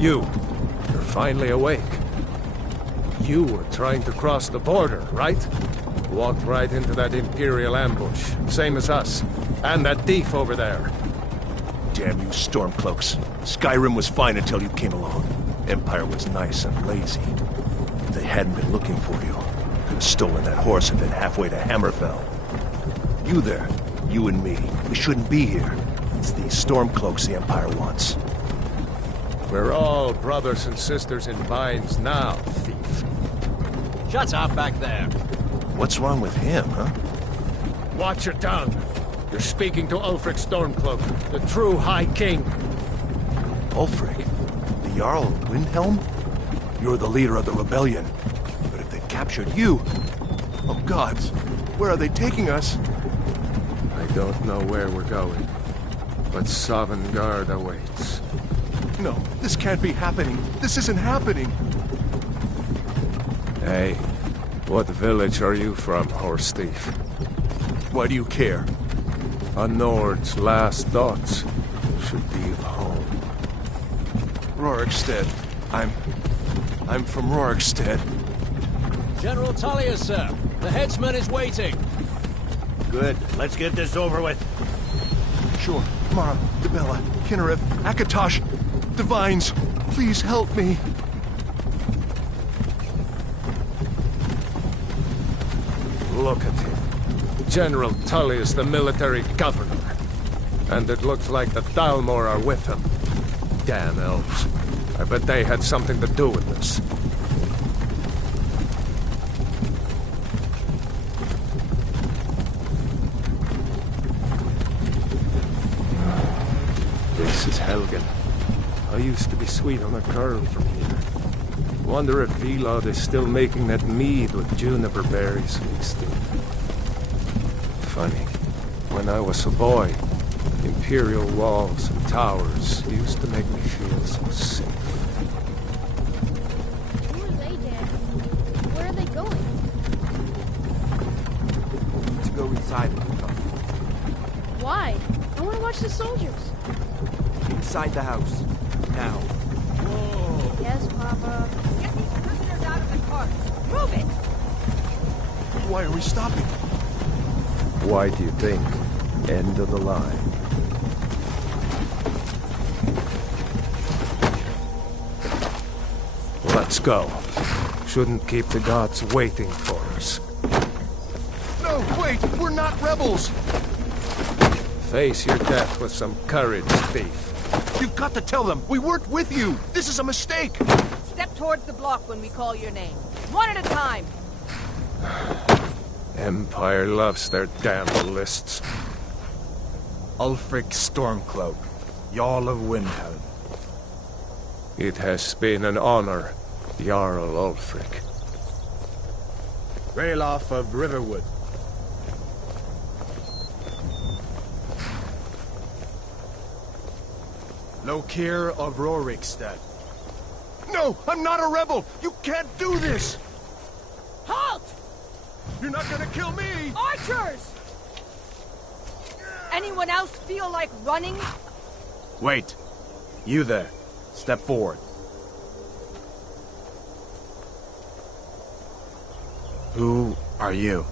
You're finally awake. You were trying to cross the border, right? Walked right into that Imperial ambush, same as us. And that thief over there. Damn you Stormcloaks. Skyrim was fine until you came along. Empire was nice and lazy. If they hadn't been looking for you, could have stolen that horse and been halfway to Hammerfell. You there, you and me, we shouldn't be here. It's these Stormcloaks the Empire wants. We're all brothers and sisters in binds now, thief. Shut up back there. What's wrong with him, huh? Watch your tongue. You're speaking to Ulfric Stormcloak, the true High King. Ulfric? The Jarl of Windhelm? You're the leader of the rebellion. But if they've captured you... Oh gods, where are they taking us? I don't know where we're going, but Sovngarde awaits. No, this can't be happening. This isn't happening. Hey, what village are you from, horse thief? Why do you care? A Nord's last thoughts should be of home. Rorikstead. I'm from Rorikstead. General Tullius, sir. The headsman is waiting. Good. Let's get this over with. Sure. Mara, Dibella, Kinnereth, Akatosh, Divines, please help me. Look at him. General Tullius, the military governor. And it looks like the Thalmor are with him. Damn elves. I bet they had something to do with this. This is Helgen. I used to be sweet on a girl from here. Wonder if Vilod is still making that mead with juniper berries mixed in. Funny. When I was a boy, Imperial walls and towers used to make me feel so safe. Who are they, Dad? Where are they going? To go inside. Why? I want to watch the soldiers. Inside the house. Now. Whoa. Yes, Papa. Get these prisoners out of the carts. Move it! Why are we stopping? Why do you think? End of the line. Let's go. Shouldn't keep the gods waiting for us. No, wait! We're not rebels! Face your death with some courage, thief. You've got to tell them! We weren't with you! This is a mistake! Step towards the block when we call your name. One at a time. Empire loves their damn lists. Ulfric Stormcloak, Jarl of Windhelm. It has been an honor, Jarl Ulfric. Ralof of Riverwood. Lokir of Rorikstead. No! I'm not a rebel! You can't do this! Halt! You're not gonna kill me! Archers! Anyone else feel like running? Wait. You there. Step forward. Who are you?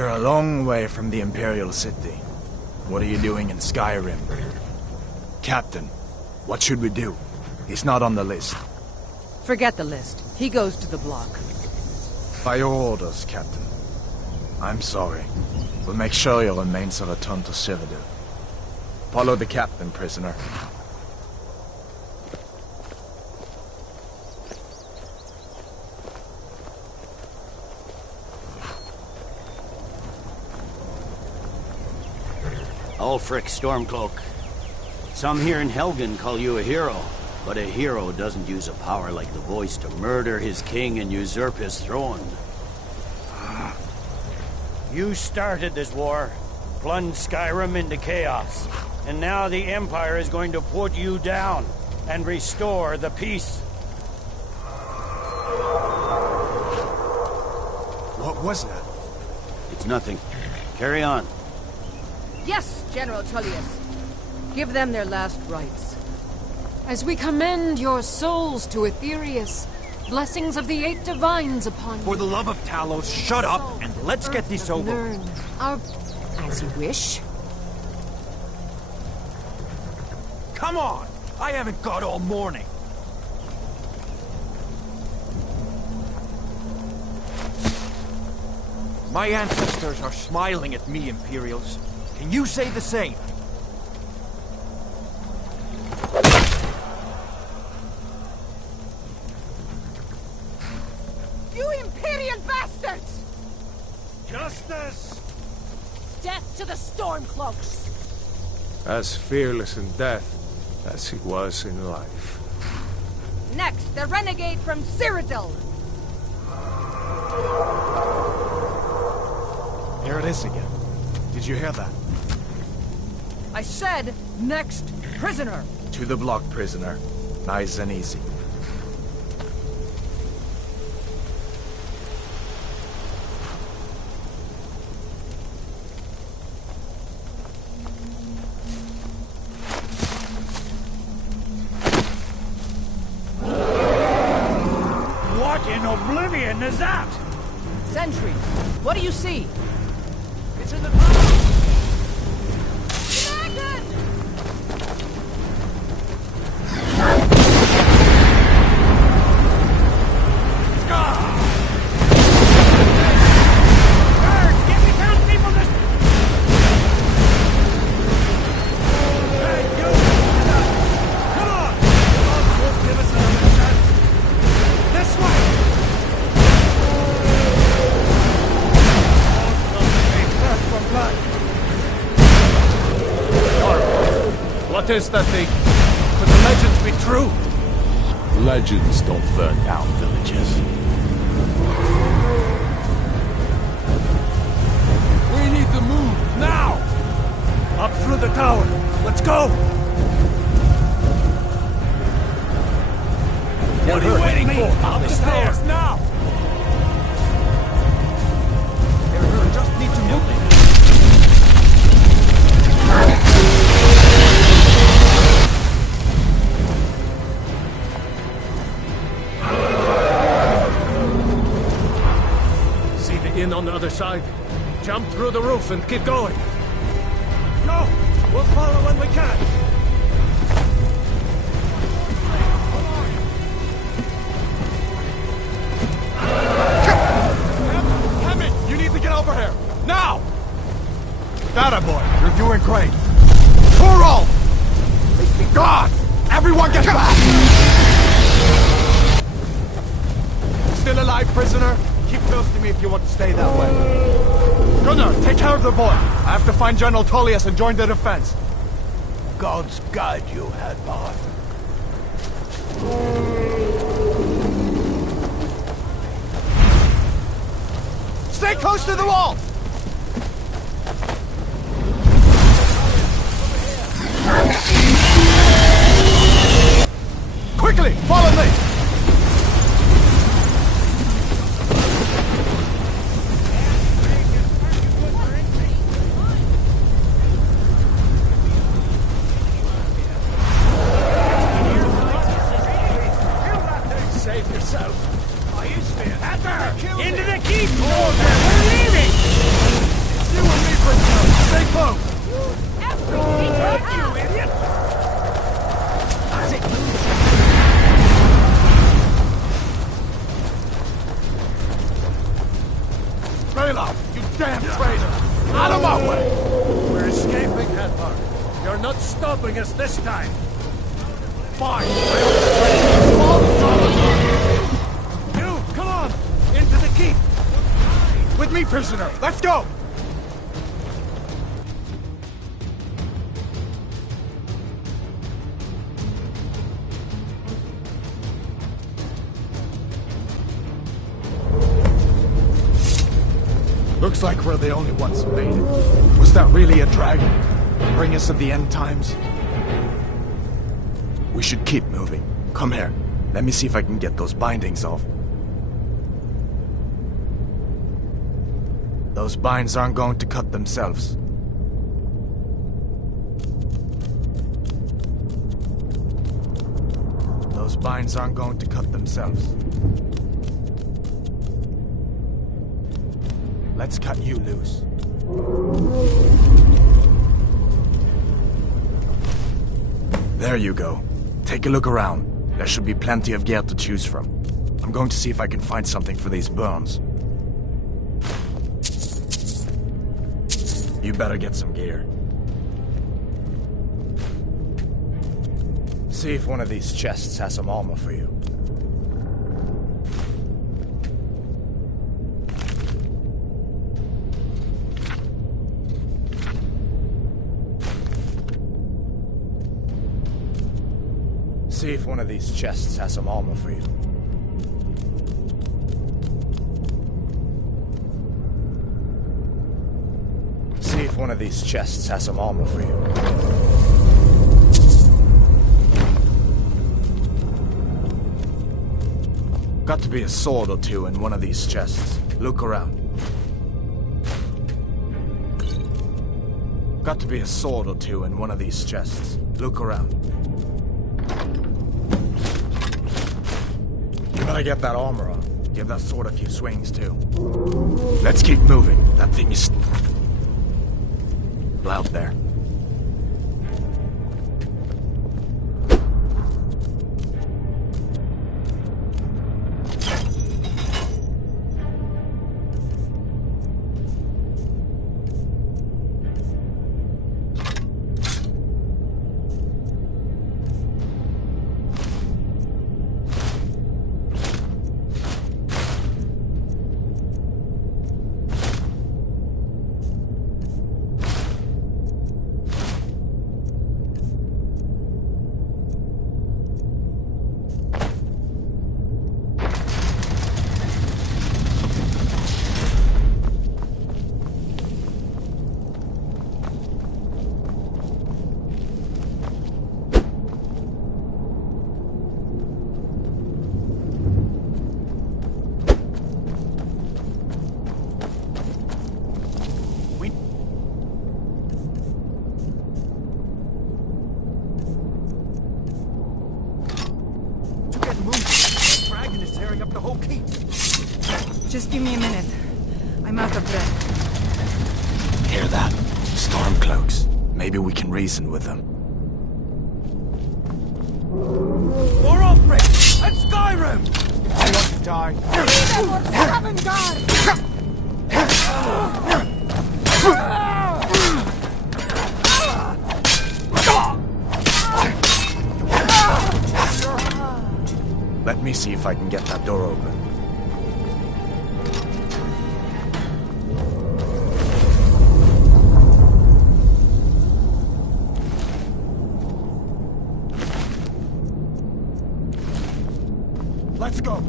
You're a long way from the Imperial City. What are you doing in Skyrim? Captain, what should we do? He's not on the list. Forget the list. He goes to the block. By your orders, Captain. I'm sorry. We'll make sure your remains are returned to Cyrodiil. Follow the captain, prisoner. Ulfric Stormcloak. Some here in Helgen call you a hero, but a hero doesn't use a power like the voice to murder his king and usurp his throne. You started this war, plunged Skyrim into chaos, and now the Empire is going to put you down and restore the peace. What was that? It's nothing. Carry on. Yes, General Tullius. Give them their last rites. As we commend your souls to Aetherius, blessings of the eight divines upon you. For the love of Talos, shut up and let's get this over. Learn our... As you wish. Come on! I haven't got all morning. My ancestors are smiling at me, Imperials. Can you say the same? You Imperial bastards! Justice! Death to the Stormcloaks! As fearless in death as he was in life. Next, the renegade from Cyrodiil! There it is again. Did you hear that? I said, next prisoner! To the block, prisoner. Nice and easy. What in oblivion is that? Sentry, what do you see? It's in the tunnel! What is that thing? Could the legends be true? Legends don't burn down villages. We need to move, now! Up through the tower. Let's go! What are you waiting for? Up the stairs, now! We just need to move it. See the inn on the other side? Jump through the roof and keep going. Go! We'll follow when we can. Hammond, you need to get over here! Now! That boy, you're doing great. Toro! God! Everyone get back! Still alive, prisoner? Keep close to me if you want to stay that way. Gunnar, take care of the boy. I have to find General Tullius and join the defense. Gods guide you, Hadvar. Stay close to the wall! Quickly, follow me! Save yourself. Into the keep! We're leaving! Out of my way! We're escaping, Helper. You're not stopping us this time. Fine! You, come on! Into the keep! With me, prisoner! Let's go! Looks like we're the only ones who made it. Was that really a dragon? Bring us to the end times? We should keep moving. Come here. Let me see if I can get those bindings off. Those binds aren't going to cut themselves. Those binds aren't going to cut themselves. Let's cut you loose. There you go. Take a look around. There should be plenty of gear to choose from. I'm going to see if I can find something for these burns. You better get some gear. See if one of these chests has some armor for you. See if one of these chests has some armor for you. See if one of these chests has some armor for you. Got to be a sword or two in one of these chests. Look around. Got to be a sword or two in one of these chests. Look around. You better get that armor on. Give that sword a few swings, too. Let's keep moving. That thing is... out there. Just give me a minute. I'm out of breath. Hear that? Stormcloaks. Maybe we can reason with them. We're off, Rick! At Skyrim! I want to die. Let me see if I can get that door open. Let's go!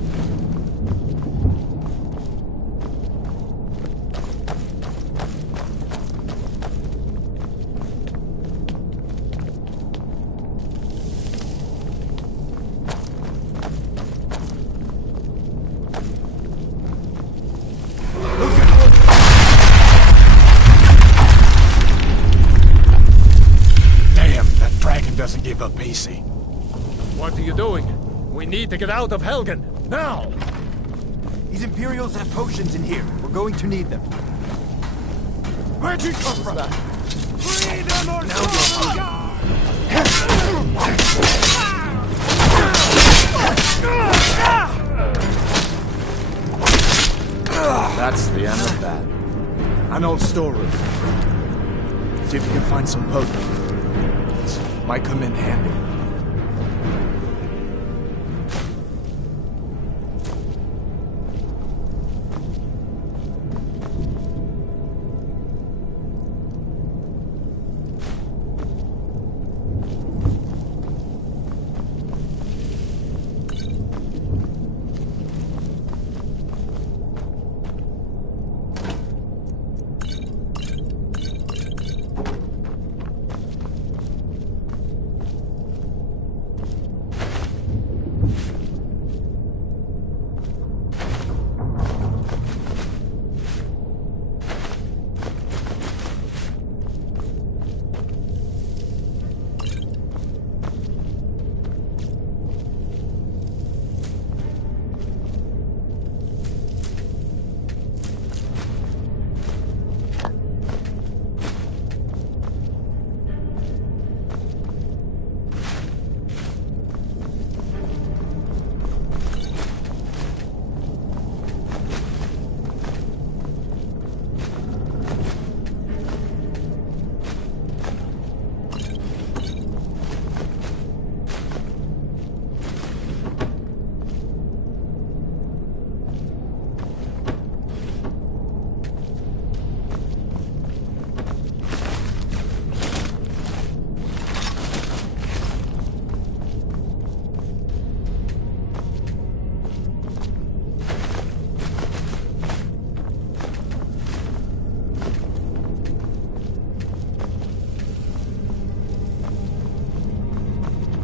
Damn, that dragon doesn't give up easy. What are you doing? We need to get out of Helgen, now! These Imperials have potions in here. We're going to need them. Where'd you come from? Freedom or That's the end of that. An old storeroom. See if you can find some potions. Might come in handy.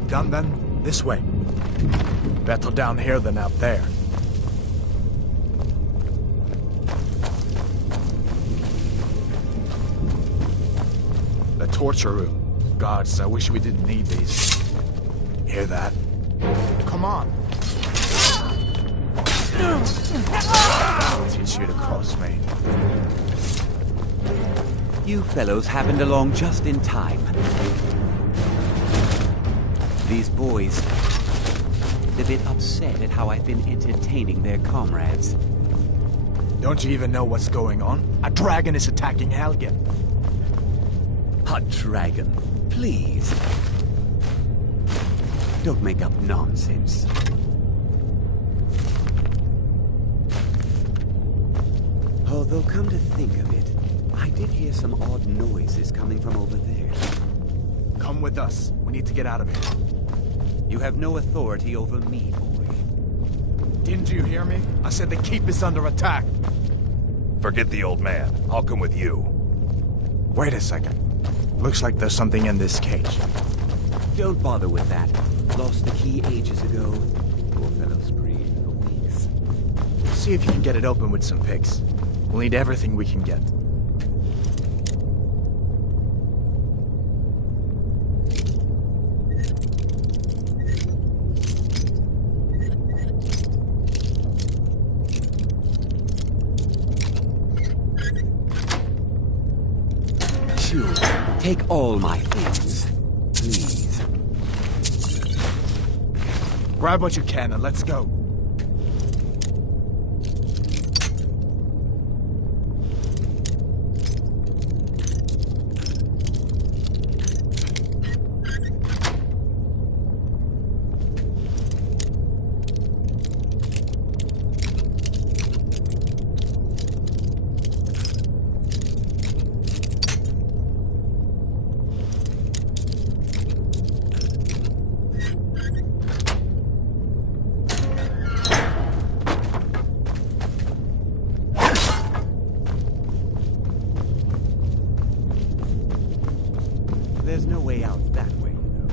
Done then? This way. Better down here than out there. The torture room. Gods, I wish we didn't need these. Hear that? Come on. I'll teach you to cross me. You fellows happened along just in time. These boys, a bit upset at how I've been entertaining their comrades. Don't you even know what's going on? A dragon is attacking Helgen. A dragon, please. Don't make up nonsense. Although, come to think of it, I did hear some odd noises coming from over there. Come with us. We need to get out of here. You have no authority over me, boy. Didn't you hear me? I said the keep is under attack. Forget the old man. I'll come with you. Wait a second. Looks like there's something in this cage. Don't bother with that. Lost the key ages ago. Poor fellow's breathed for weeks. See if you can get it open with some picks. We'll need everything we can get. Sure. Take all my things. Please. Grab what you can and let's go. There's no way out that way, you know.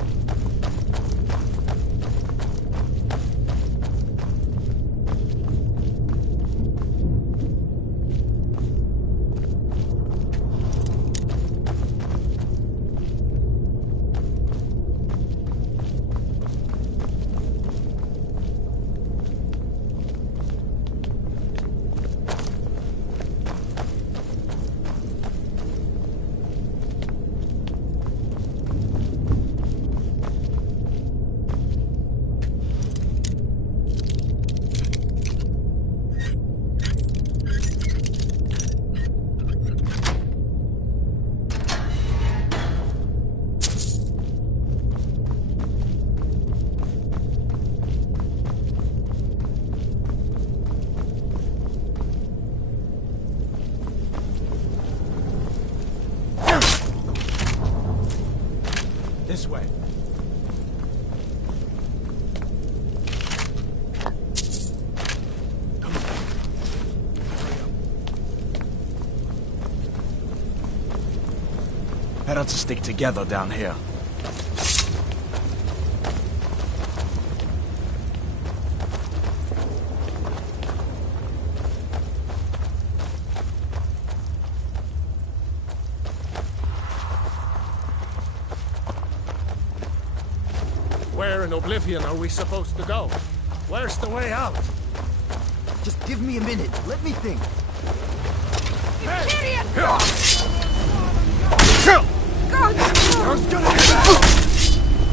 This way. Come on. Hurry up. Better to stick together down here. Where in Oblivion are we supposed to go? Where's the way out? Just give me a minute. Let me think. Tyrion! Chill! God! There's gonna be battle!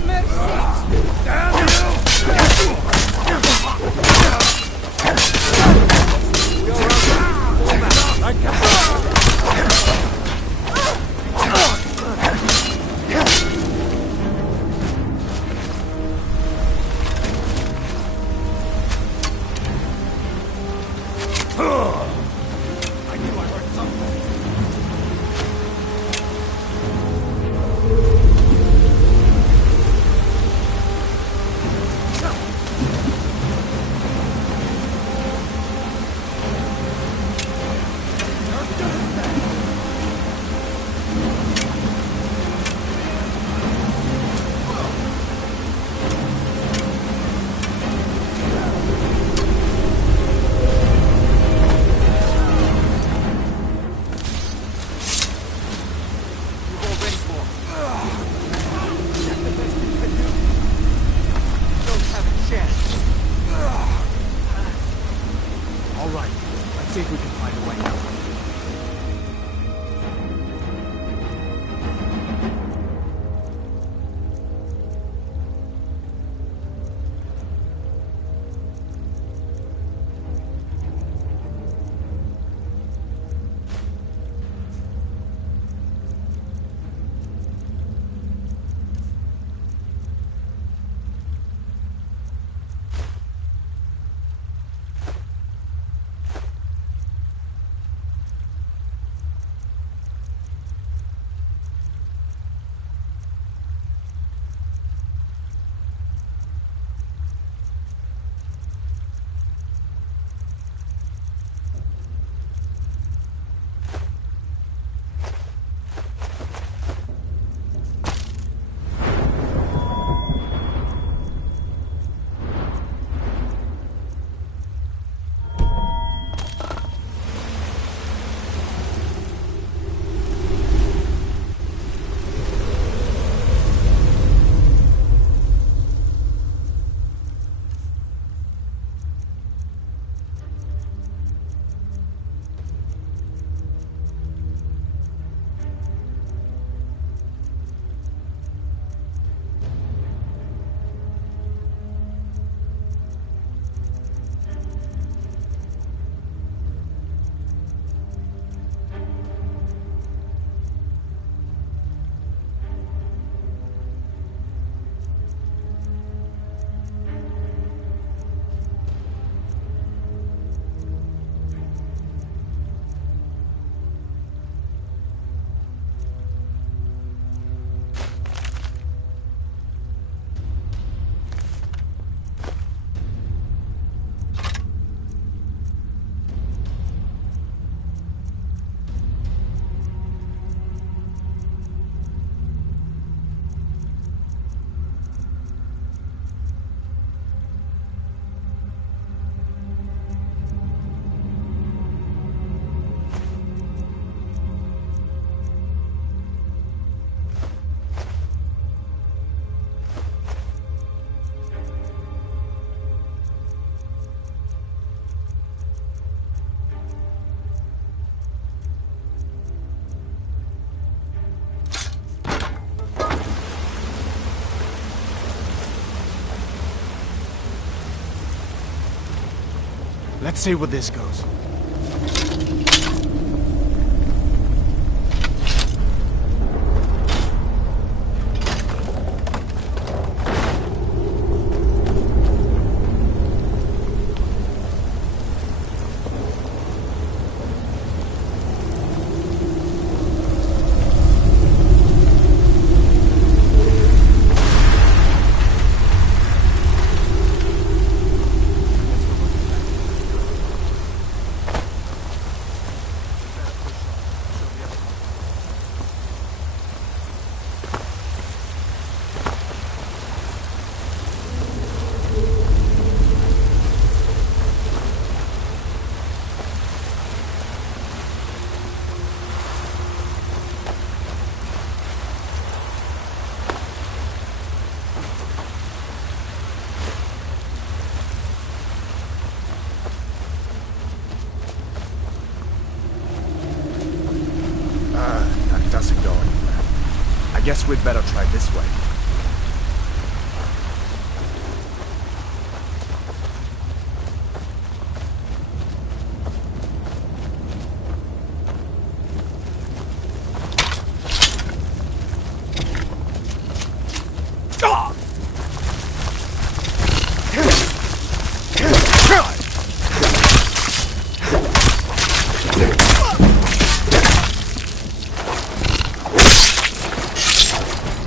Mercy! Damn you! I can't. I knew I heard something. All right. Let's see if we can find a way out. Let's see where this goes. guess we'd better try this way.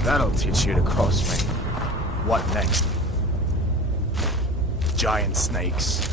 That'll teach you to cross me. What next? Giant snakes.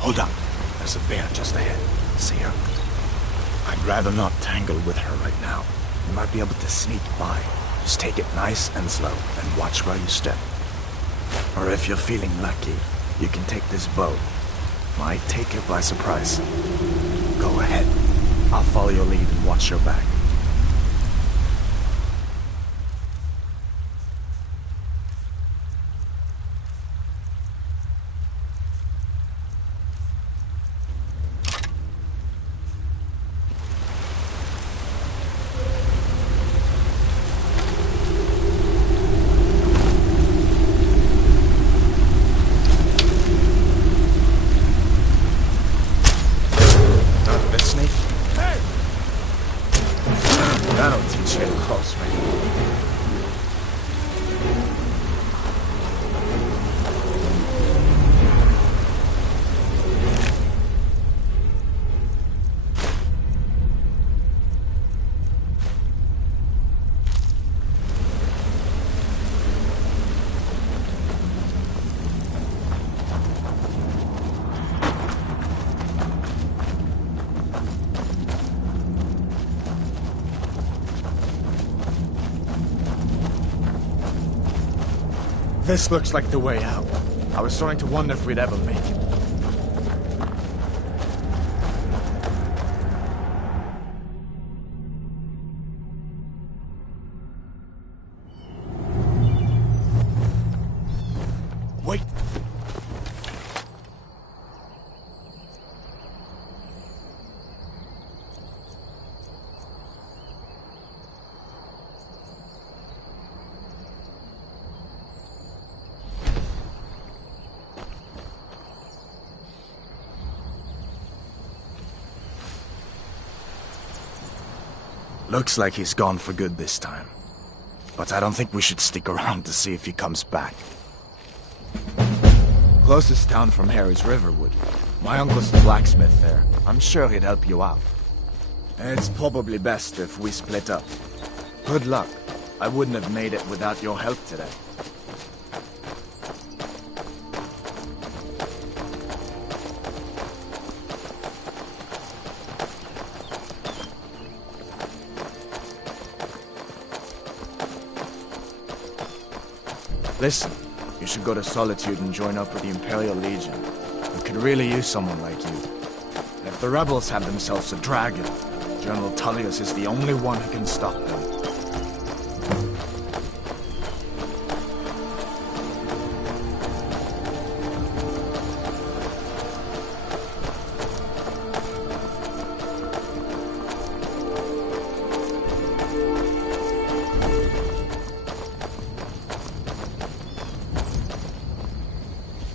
Hold up. There's a bear just ahead. See her? I'd rather not tangle with her right now. You might be able to sneak by. Just take it nice and slow, and watch where you step. Or if you're feeling lucky, you can take this bow. Might take her by surprise. Go ahead. I'll follow your lead and watch your back. That'll teach you to cross me. This looks like the way out. I was starting to wonder if we'd ever make it. Wait! Looks like he's gone for good this time. But I don't think we should stick around to see if he comes back. Closest town from here is Riverwood. My uncle's the blacksmith there. I'm sure he'd help you out. It's probably best if we split up. Good luck. I wouldn't have made it without your help today. Listen, you should go to Solitude and join up with the Imperial Legion. We could really use someone like you. If the rebels have themselves a dragon, General Tullius is the only one who can stop them.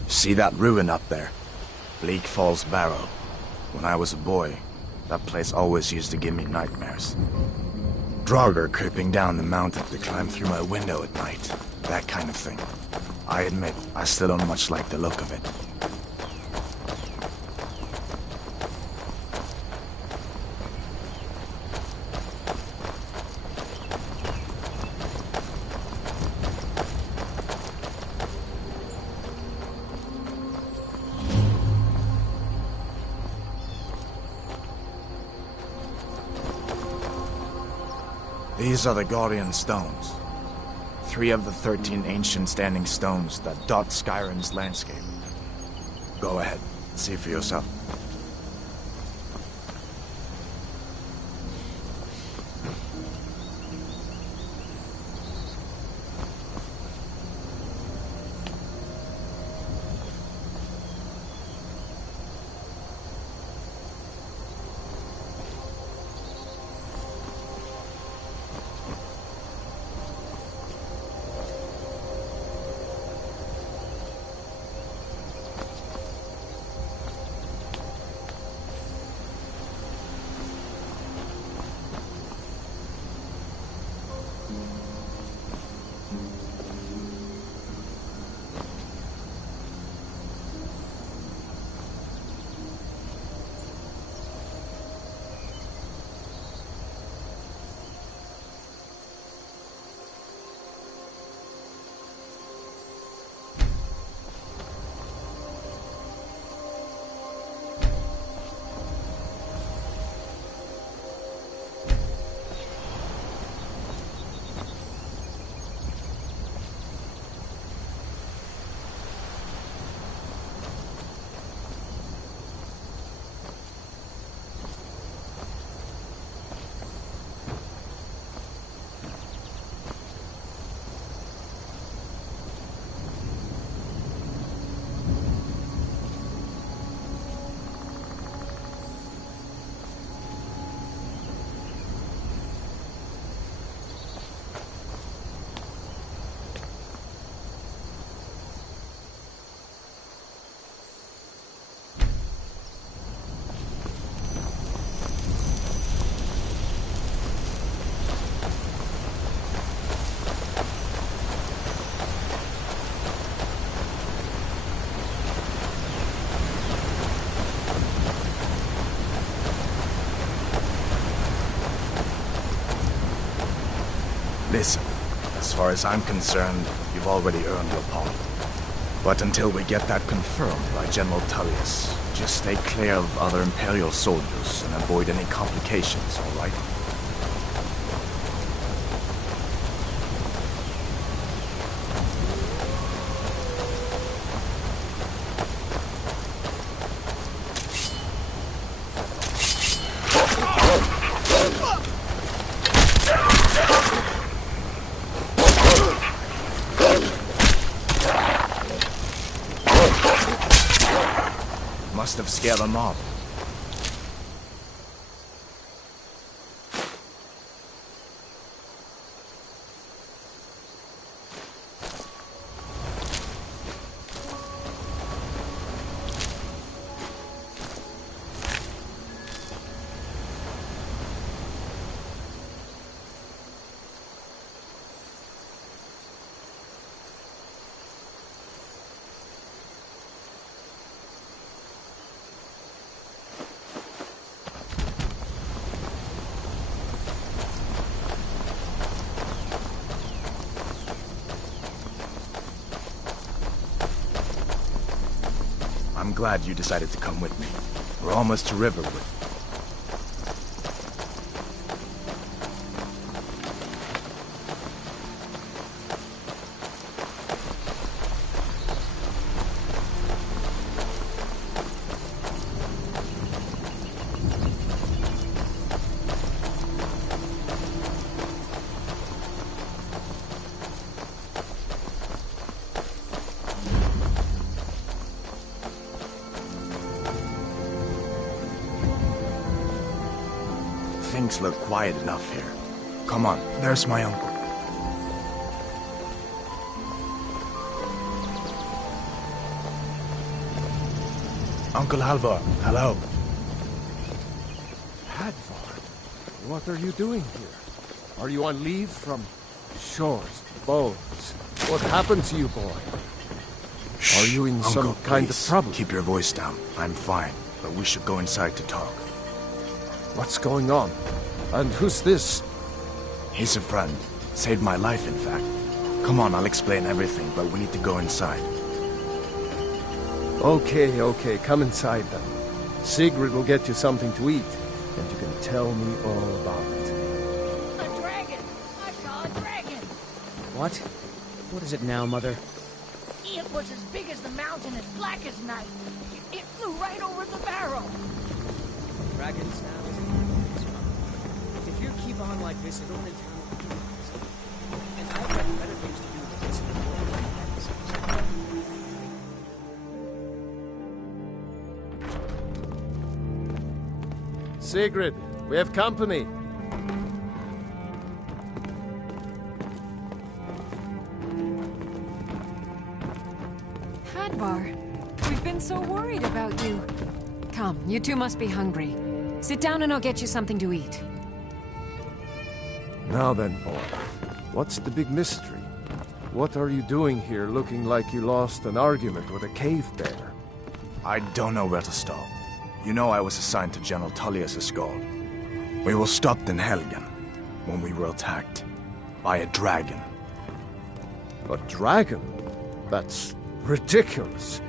See that ruin up there? Bleak Falls Barrow. When I was a boy, That place always used to give me nightmares. Draugr creeping down the mountain to climb through my window at night. That kind of thing. I admit, I still don't much like the look of it. These are the Guardian Stones. 3 of the 13 ancient standing stones that dot Skyrim's landscape. Go ahead, see for yourself. Listen, as far as I'm concerned, you've already earned your pardon. But until we get that confirmed by General Tullius, just stay clear of other Imperial soldiers and avoid any complications, all right? Must have scared them off. I'm glad you decided to come with me. We're almost to Riverwood. Things look quiet enough here. Come on, there's my uncle. Uncle Halvor, hello. What are you doing here? Are you on leave from shores, boats? What happened to you, boy? Are you in some Uncle, kind of please, trouble? keep your voice down. I'm fine, but we should go inside to talk. What's going on? And who's this? He's a friend. Saved my life, in fact. Come on, I'll explain everything, but we need to go inside. Okay, come inside then. Sigrid will get you something to eat, and you can tell me all about it. A dragon! I saw a dragon! What? What is it now, Mother? It was as big as the mountain, as black as night. It flew right over the barrel. Dragons now? If you keep on like this, it'll only turn into demons. And I've got better things to do than listen to more like Sigrid, we have company. Hadvar, we've been so worried about you. Come, you two must be hungry. Sit down and I'll get you something to eat. Now then, boy, what's the big mystery? What are you doing here looking like you lost an argument with a cave bear? I don't know where to start. You know I was assigned to General Tullius' guard. We were stopped in Helgen when we were attacked by a dragon. A dragon? That's ridiculous.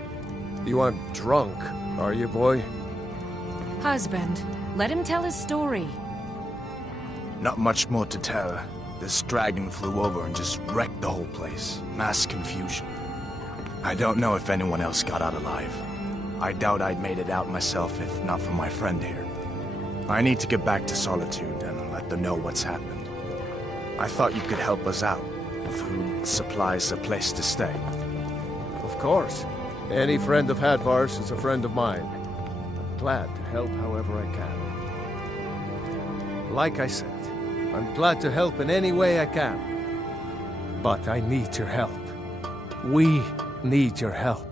You aren't drunk, are you, boy? Husband, let him tell his story. Not much more to tell. This dragon flew over and just wrecked the whole place. Mass confusion. I don't know if anyone else got out alive. I doubt I'd made it out myself if not for my friend here. I need to get back to Solitude and let them know what's happened. I thought you could help us out. Food, supplies, a place to stay. Of course. Any friend of Hadvar's is a friend of mine. I'm glad to help however I can. Like I said, I'm glad to help in any way I can. But I need your help. We need your help.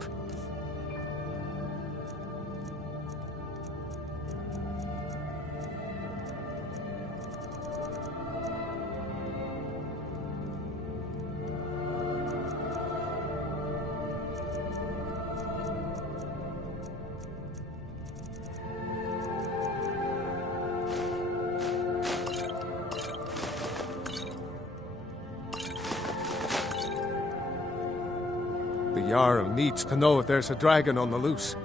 The Jarl needs to know if there's a dragon on the loose.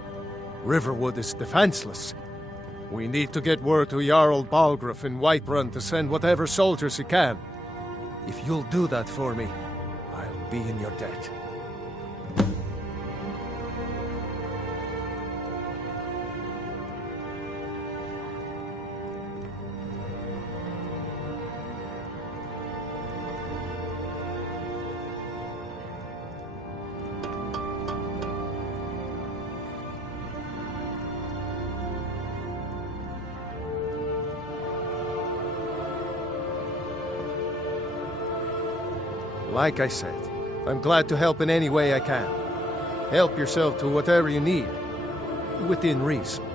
Riverwood is defenseless. We need to get word to Jarl Balgruuf in Whiterun to send whatever soldiers he can. If you'll do that for me, I'll be in your debt. Like I said, I'm glad to help in any way I can. Help yourself to whatever you need, within reason.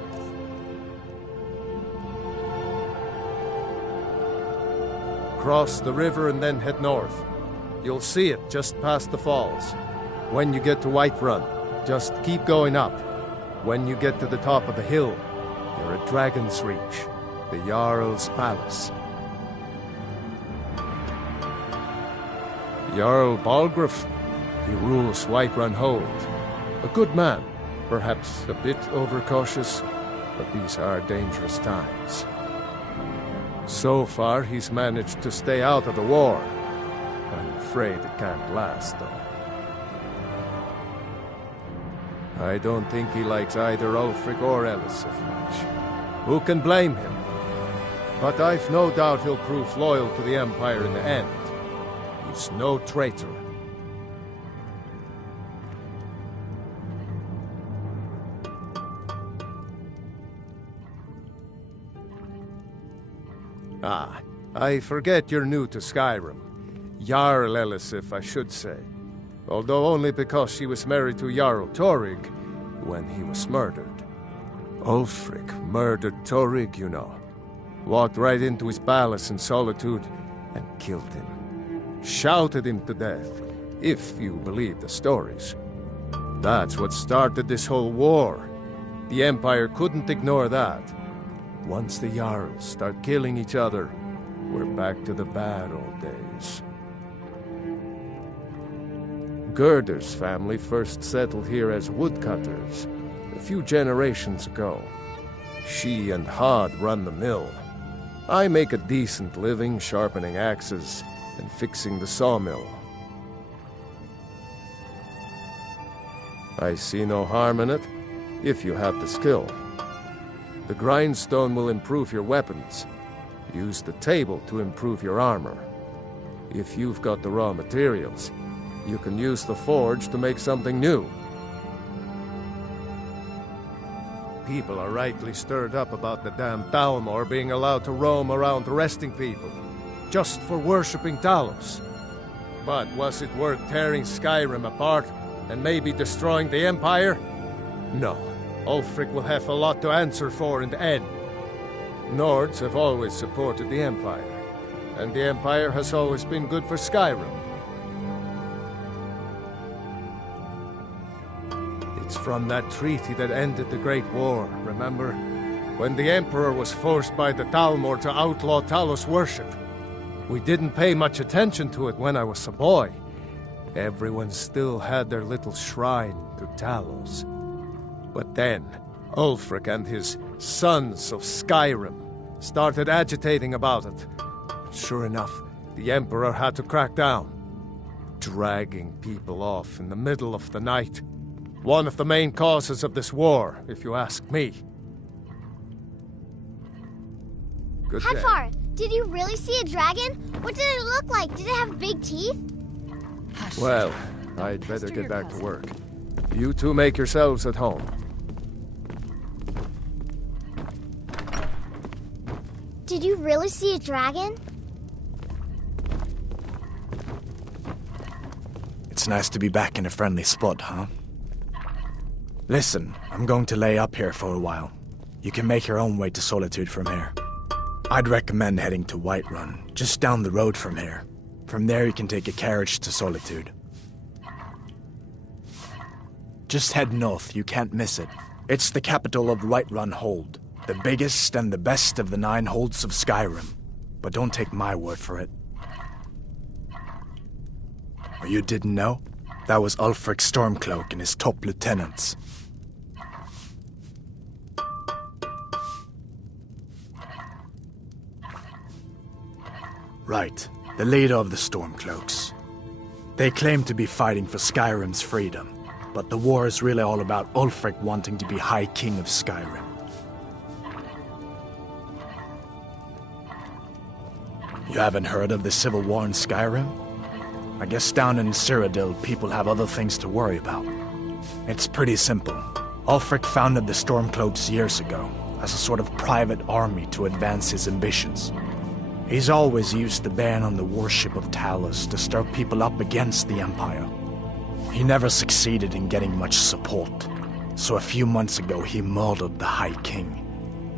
Cross the river and then head north. You'll see it just past the falls. When you get to Whiterun, just keep going up. When you get to the top of the hill, you're at Dragon's Reach, the Jarl's palace. Jarl Balgruuf, he rules Whiterun Hold. A good man, perhaps a bit overcautious, but these are dangerous times. So far, he's managed to stay out of the war. I'm afraid it can't last, though. I don't think he likes either Ulfric or Elisif much. Who can blame him? But I've no doubt he'll prove loyal to the Empire in the end. He's no traitor. Ah, I forget you're new to Skyrim. Jarl Elisif, I should say. Although only because she was married to Jarl Torygg when he was murdered. Ulfric murdered Torygg, you know. walked right into his palace in Solitude and killed him. Shouted him to death, if you believe the stories. That's what started this whole war. The Empire couldn't ignore that. Once the Jarls start killing each other, we're back to the bad old days. Gerder's family first settled here as woodcutters a few generations ago. She and Hod run the mill. I make a decent living sharpening axes and fixing the sawmill. I see no harm in it, if you have the skill. The grindstone will improve your weapons. Use the table to improve your armor. If you've got the raw materials, you can use the forge to make something new. People are rightly stirred up about the damn Thalmor being allowed to roam around arresting people, just for worshipping Talos. But was it worth tearing Skyrim apart and maybe destroying the Empire? No. Ulfric will have a lot to answer for in the end. Nords have always supported the Empire, and the Empire has always been good for Skyrim. It's from that treaty that ended the Great War, remember? When the Emperor was forced by the Thalmor to outlaw Talos worship. We didn't pay much attention to it when I was a boy. Everyone still had their little shrine to Talos. But then, Ulfric and his Sons of Skyrim started agitating about it. Sure enough, the Emperor had to crack down. Dragging people off in the middle of the night. One of the main causes of this war, if you ask me. Good day. Hadvar, did you really see a dragon? What did it look like? Did it have big teeth? Well, I'd better get back to work. You two make yourselves at home. Did you really see a dragon? It's nice to be back in a friendly spot, huh? Listen, I'm going to lay up here for a while. You can make your own way to Solitude from here. I'd recommend heading to Whiterun, just down the road from here. From there you can take a carriage to Solitude. Just head north, you can't miss it. It's the capital of Whiterun Hold, the biggest and the best of the 9 holds of Skyrim. But don't take my word for it. Or you didn't know? That was Ulfric Stormcloak and his top lieutenants. Right, the leader of the Stormcloaks. They claim to be fighting for Skyrim's freedom, but the war is really all about Ulfric wanting to be High King of Skyrim. You haven't heard of the Civil War in Skyrim? I guess down in Cyrodiil, people have other things to worry about. It's pretty simple. Ulfric founded the Stormcloaks years ago as a sort of private army to advance his ambitions. He's always used the ban on the worship of Talos to stir people up against the Empire. He never succeeded in getting much support, so a few months ago he murdered the High King.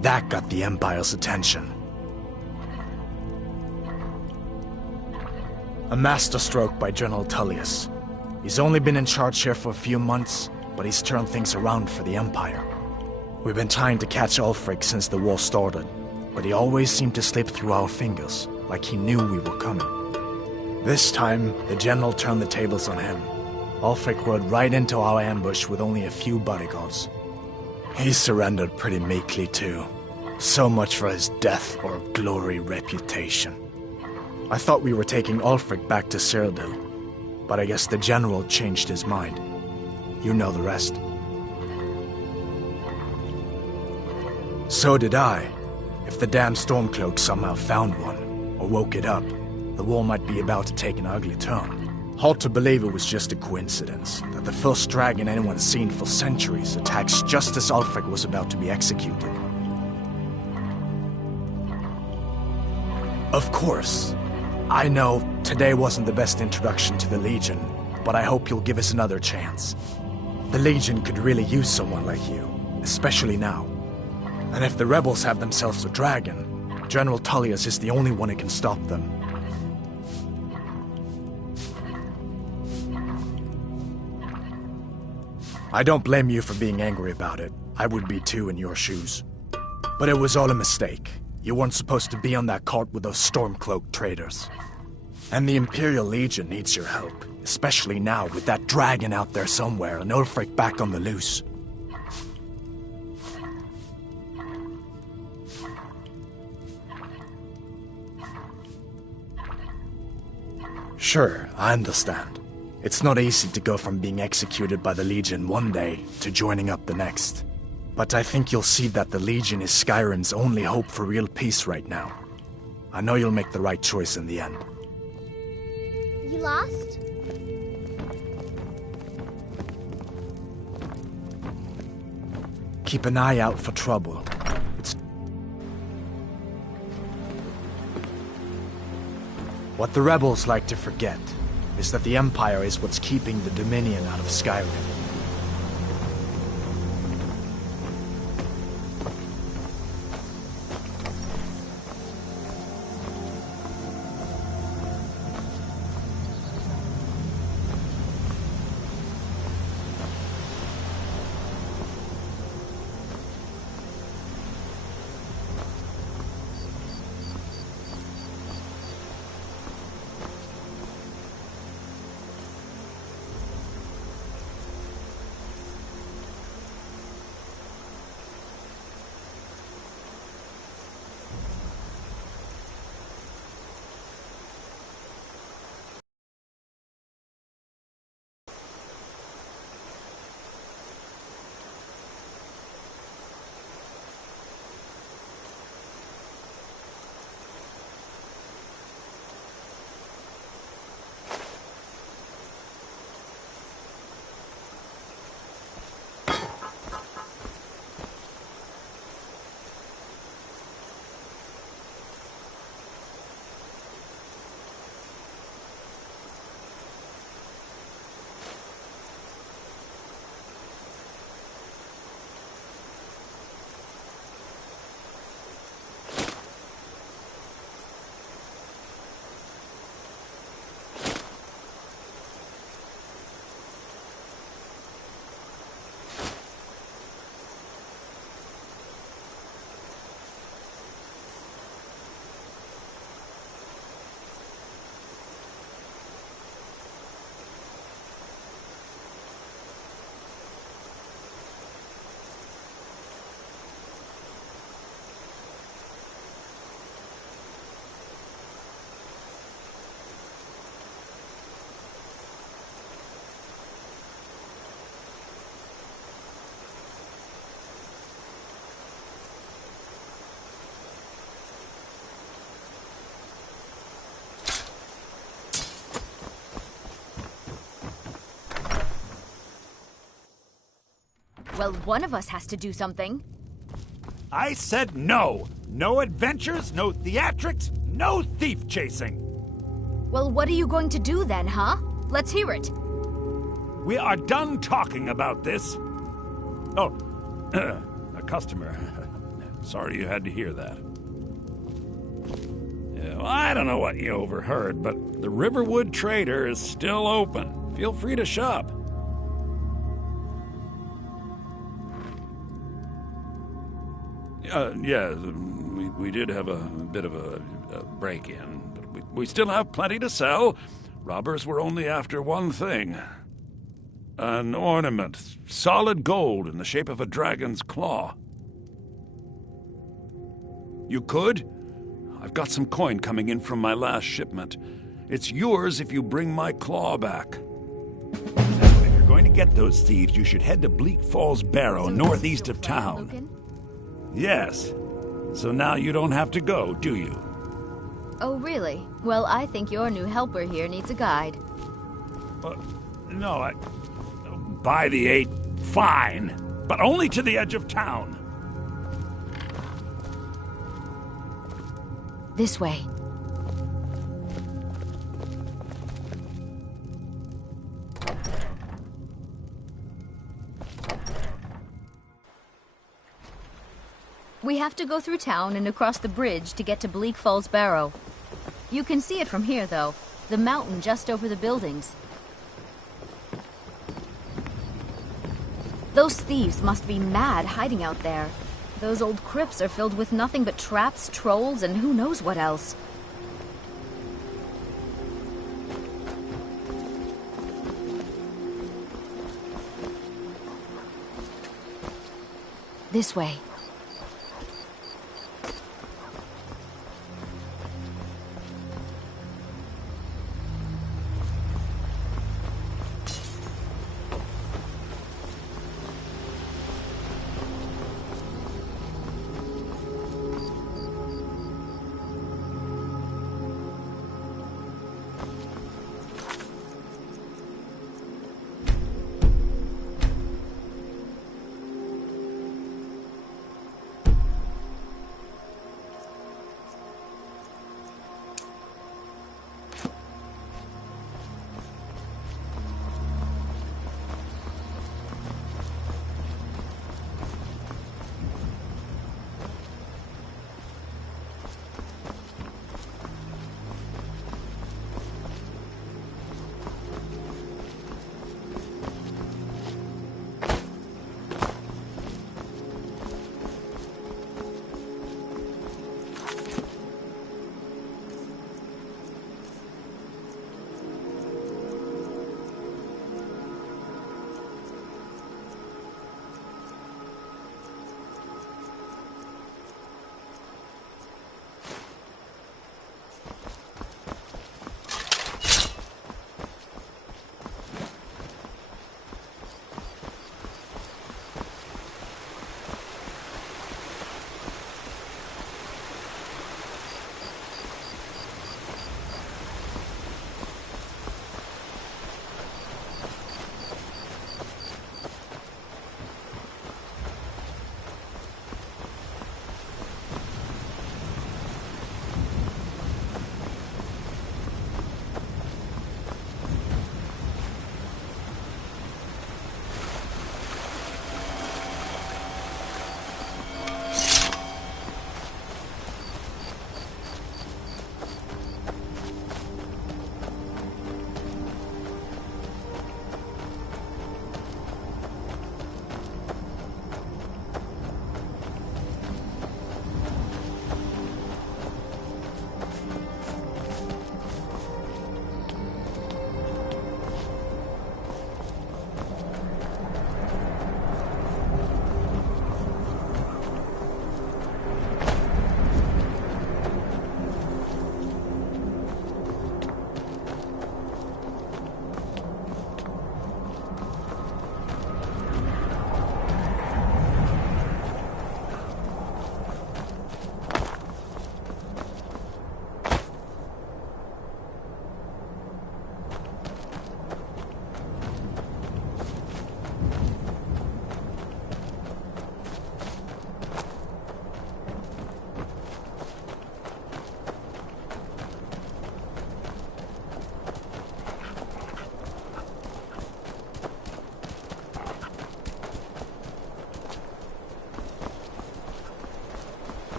That got the Empire's attention. A masterstroke by General Tullius. He's only been in charge here for a few months, but he's turned things around for the Empire. We've been trying to catch Ulfric since the war started, but he always seemed to slip through our fingers, like he knew we were coming. This time, the General turned the tables on him. Ulfric rode right into our ambush with only a few bodyguards. He surrendered pretty meekly too. So much for his death or glory reputation. I thought we were taking Ulfric back to Cyrodiil, but I guess the General changed his mind. You know the rest. So did I. If the damn Stormcloak somehow found one, or woke it up, the war might be about to take an ugly turn. Hard to believe it was just a coincidence, that the first dragon anyone's seen for centuries attacks just as Ulfric was about to be executed. Of course. I know today wasn't the best introduction to the Legion, but I hope you'll give us another chance. The Legion could really use someone like you, especially now. And if the rebels have themselves a dragon, General Tullius is the only one who can stop them. I don't blame you for being angry about it. I would be too in your shoes. But it was all a mistake. You weren't supposed to be on that cart with those Stormcloak traitors. And the Imperial Legion needs your help, especially now with that dragon out there somewhere and Ulfric back on the loose. Sure, I understand. It's not easy to go from being executed by the Legion one day to joining up the next. But I think you'll see that the Legion is Skyrim's only hope for real peace right now. I know you'll make the right choice in the end. You lost? Keep an eye out for trouble. What the rebels like to forget is that the Empire is what's keeping the Dominion out of Skyrim. Well, one of us has to do something. I said no! No adventures, no theatrics, no thief chasing! Well, what are you going to do then, huh? Let's hear it. We are done talking about this. Oh, a customer. Sorry you had to hear that. Yeah, well, I don't know what you overheard, but the Riverwood Trader is still open. Feel free to shop. Yeah, we did have a bit of a break-in, but we still have plenty to sell. Robbers were only after one thing. An ornament, solid gold in the shape of a dragon's claw. You could? I've got some coin coming in from my last shipment. It's yours if you bring my claw back. Now, if you're going to get those thieves, you should head to Bleak Falls Barrow, northeast of town. Lucan? Yes. So now you don't have to go, do you? Oh, really? Well, I think your new helper here needs a guide. No, by the 8, fine. But only to the edge of town. This way. We have to go through town and across the bridge to get to Bleak Falls Barrow. You can see it from here, though. The mountain just over the buildings. Those thieves must be mad hiding out there. Those old crypts are filled with nothing but traps, trolls, and who knows what else. This way.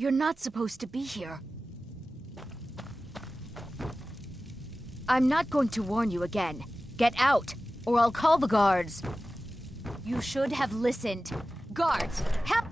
You're not supposed to be here. I'm not going to warn you again. Get out, or I'll call the guards. You should have listened. Guards, help!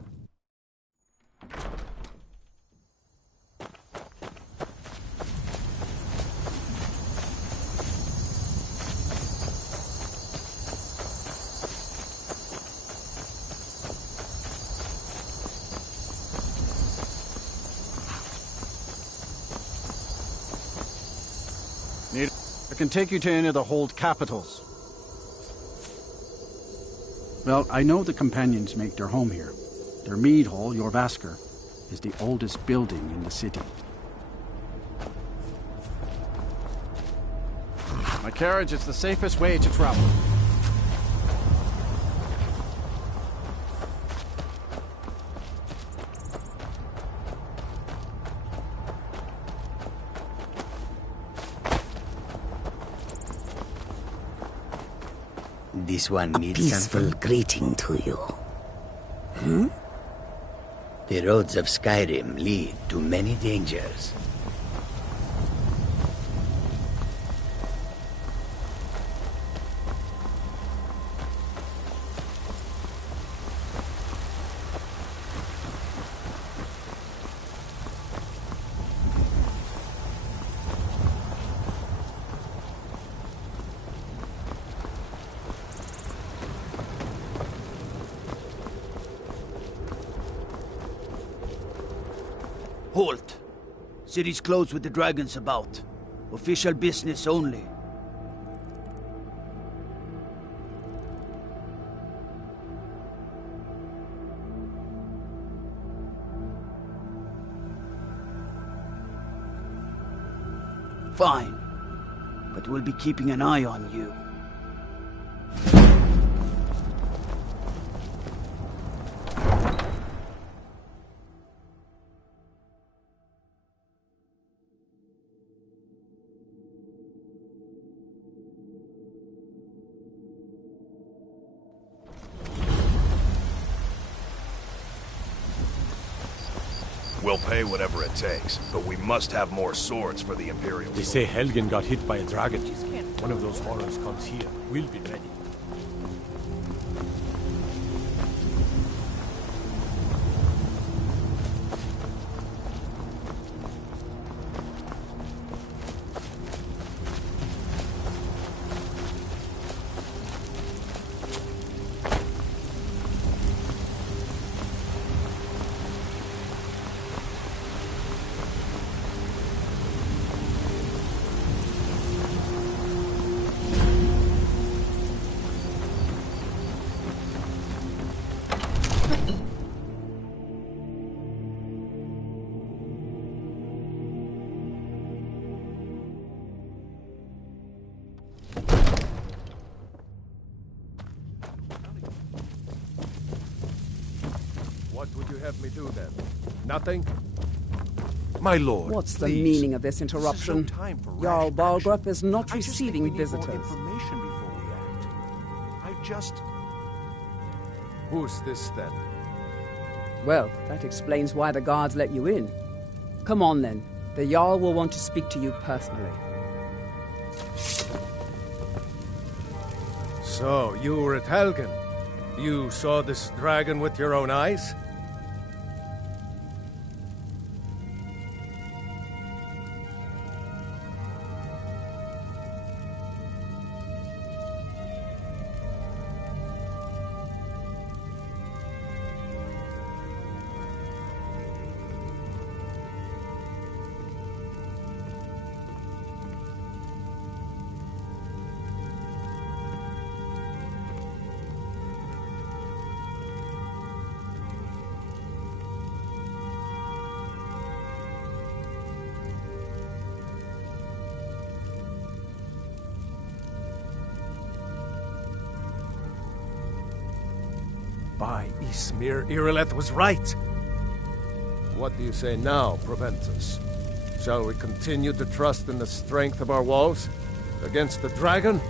I can take you to any of the hold capitals. Well, I know the companions make their home here. Their mead hall, Jorvasker, is the oldest building in the city. My carriage is the safest way to travel. This one needs peaceful greeting to you. Hmm? The roads of Skyrim lead to many dangers. Halt! City's closed with the dragons about. Official business only. Fine. But we'll be keeping an eye on you. We'll pay whatever it takes, but we must have more swords for the Imperials. They say Helgen got hit by a dragon. One of those horrors comes here. We'll be ready. What would you have me do then? Nothing? My lord, What's the please. meaning of this interruption? This is no time for Jarl rash Balgrup is not I just receiving think we need more visitors. information before we act. I just... Who's this then? Well, that explains why the guards let you in. Come on then. The Jarl will want to speak to you personally. So, you were at Helgen. You saw this dragon with your own eyes? By Ysmir, Irileth was right. What do you say now, Proventus? Shall we continue to trust in the strength of our walls against the dragon?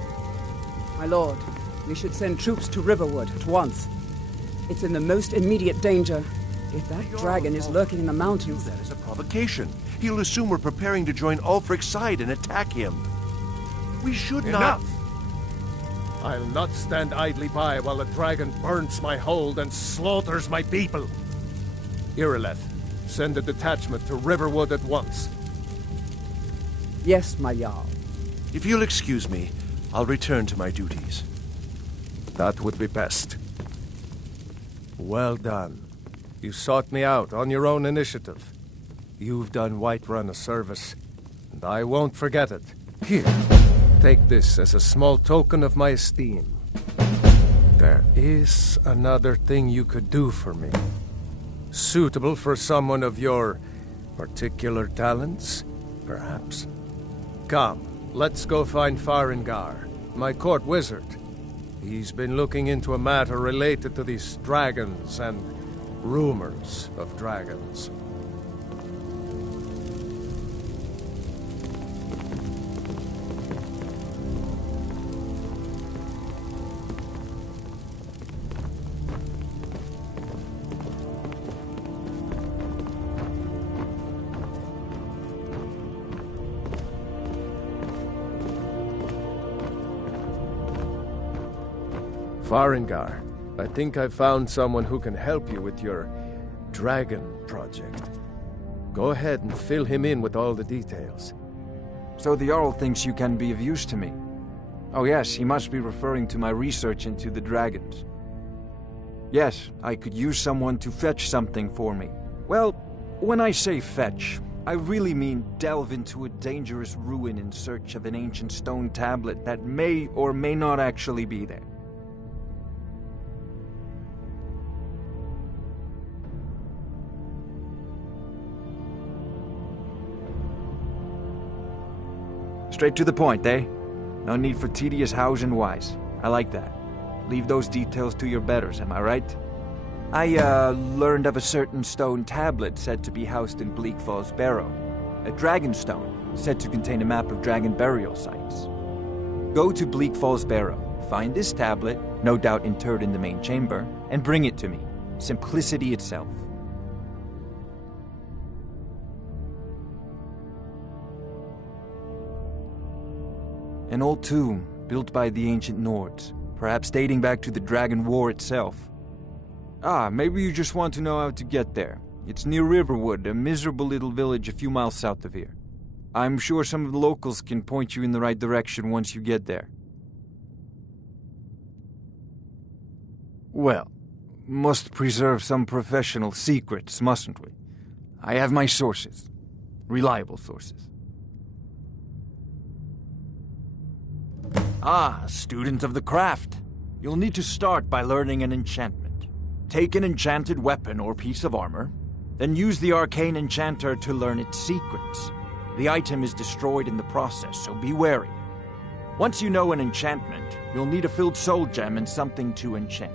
My lord, we should send troops to Riverwood at once. It's in the most immediate danger, If that dragon is lurking in the mountains... That is a provocation. He'll assume we're preparing to join Ulfric's side and attack him. We should not... Enough! I'll not stand idly by while the dragon burns my hold and slaughters my people. Irileth, send a detachment to Riverwood at once. Yes, my Jarl. If you'll excuse me, I'll return to my duties. That would be best. Well done. You sought me out on your own initiative. You've done Whiterun a service, and I won't forget it. Here, take this as a small token of my esteem. There is another thing you could do for me. Suitable for someone of your particular talents, perhaps? Come, let's go find Farengar, my court wizard. He's been looking into a matter related to these dragons and rumors of dragons. Farengar, I think I've found someone who can help you with your dragon project. Go ahead and fill him in with all the details. So the Jarl thinks you can be of use to me. Oh yes, he must be referring to my research into the dragons. Yes, I could use someone to fetch something for me. Well, when I say fetch, I really mean delve into a dangerous ruin in search of an ancient stone tablet that may or may not actually be there. Straight to the point, eh? No need for tedious hows and whys. I like that. Leave those details to your betters, am I right? I, learned of a certain stone tablet said to be housed in Bleak Falls Barrow. A dragon stone, said to contain a map of dragon burial sites. Go to Bleak Falls Barrow, find this tablet, no doubt interred in the main chamber, and bring it to me. Simplicity itself. An old tomb, built by the ancient Nords, perhaps dating back to the Dragon War itself. Ah, maybe you just want to know how to get there. It's near Riverwood, a miserable little village a few miles south of here. I'm sure some of the locals can point you in the right direction once you get there. Well, must preserve some professional secrets, mustn't we? I have my sources. Reliable sources. Ah, student of the craft. You'll need to start by learning an enchantment. Take an enchanted weapon or piece of armor, then use the arcane enchanter to learn its secrets. The item is destroyed in the process, so be wary. Once you know an enchantment, you'll need a filled soul gem and something to enchant.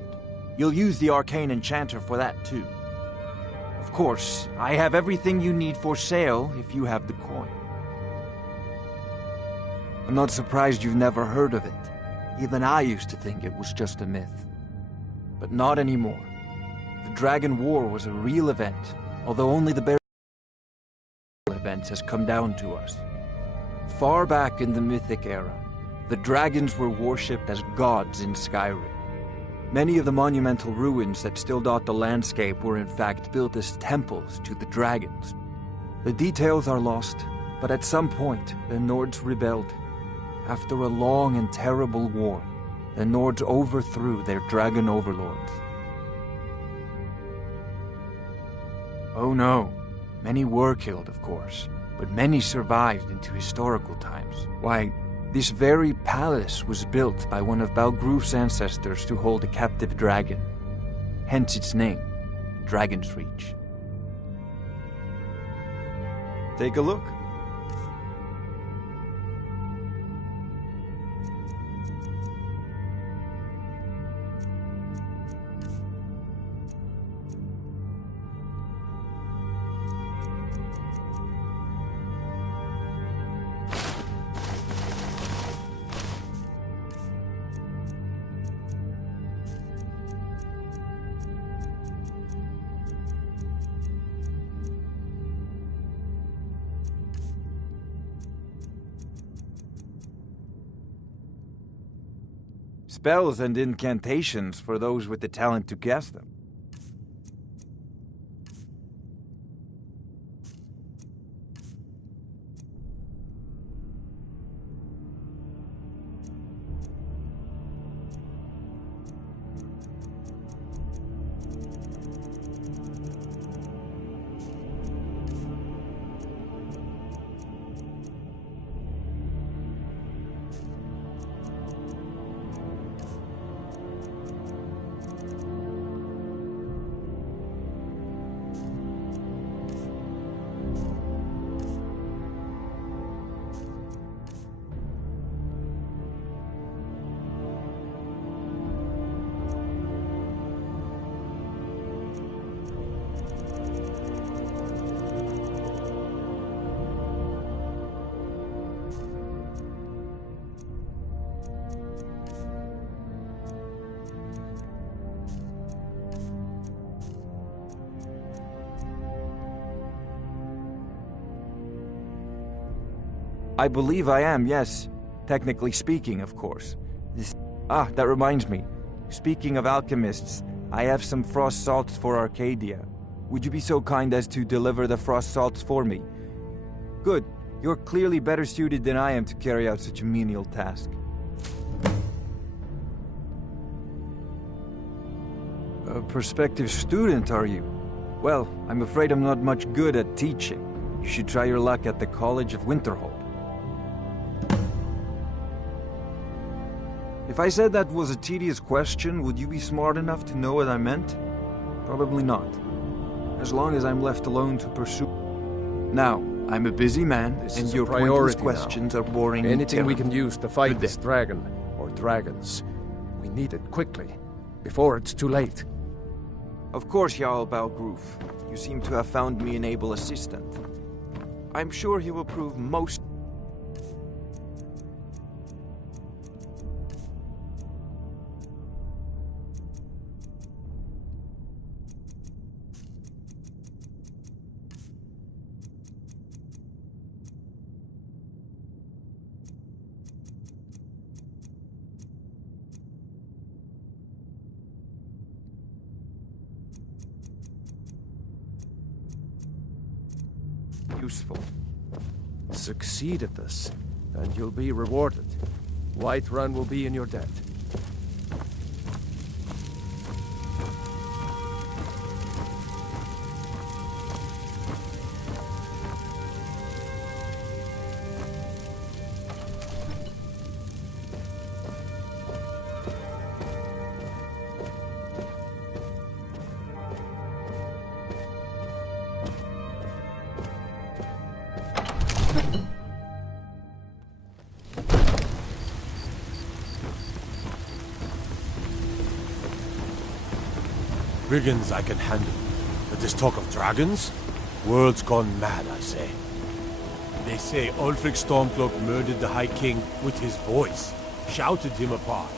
You'll use the arcane enchanter for that too. Of course, I have everything you need for sale if you have the coin. I'm not surprised you've never heard of it. Even I used to think it was just a myth. But not anymore. The Dragon War was a real event, although only the burial events has come down to us. Far back in the Mythic era, the dragons were worshipped as gods in Skyrim. Many of the monumental ruins that still dot the landscape were in fact built as temples to the dragons. The details are lost, but at some point, the Nords rebelled. After a long and terrible war, the Nords overthrew their dragon overlords. Oh no, many were killed, of course, but many survived into historical times. Why, this very palace was built by one of Balgruf's ancestors to hold a captive dragon. Hence its name, Dragon's Reach. Take a look. Spells and incantations for those with the talent to cast them. I believe I am, yes. Technically speaking, of course. That reminds me. Speaking of alchemists, I have some frost salts for Arcadia. Would you be so kind as to deliver the frost salts for me? Good. You're clearly better suited than I am to carry out such a menial task. A prospective student, are you? Well, I'm afraid I'm not much good at teaching. You should try your luck at the College of Winterhold. If I said that was a tedious question, would you be smart enough to know what I meant? Probably not. As long as I'm left alone to pursue... Now, I'm a busy man, and your pointless questions are boring. Anything we can use to fight this dragon, or dragons, we need it quickly, before it's too late. Of course, Jarl Balgruf. You seem to have found me an able assistant. I'm sure he will prove most... useful. Succeed at this, and you'll be rewarded. Whiterun will be in your debt. Brigands I can handle, but this talk of dragons? World's gone mad, I say. They say Ulfric Stormcloak murdered the High King with his voice, shouted him apart.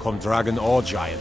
Come dragon or giant,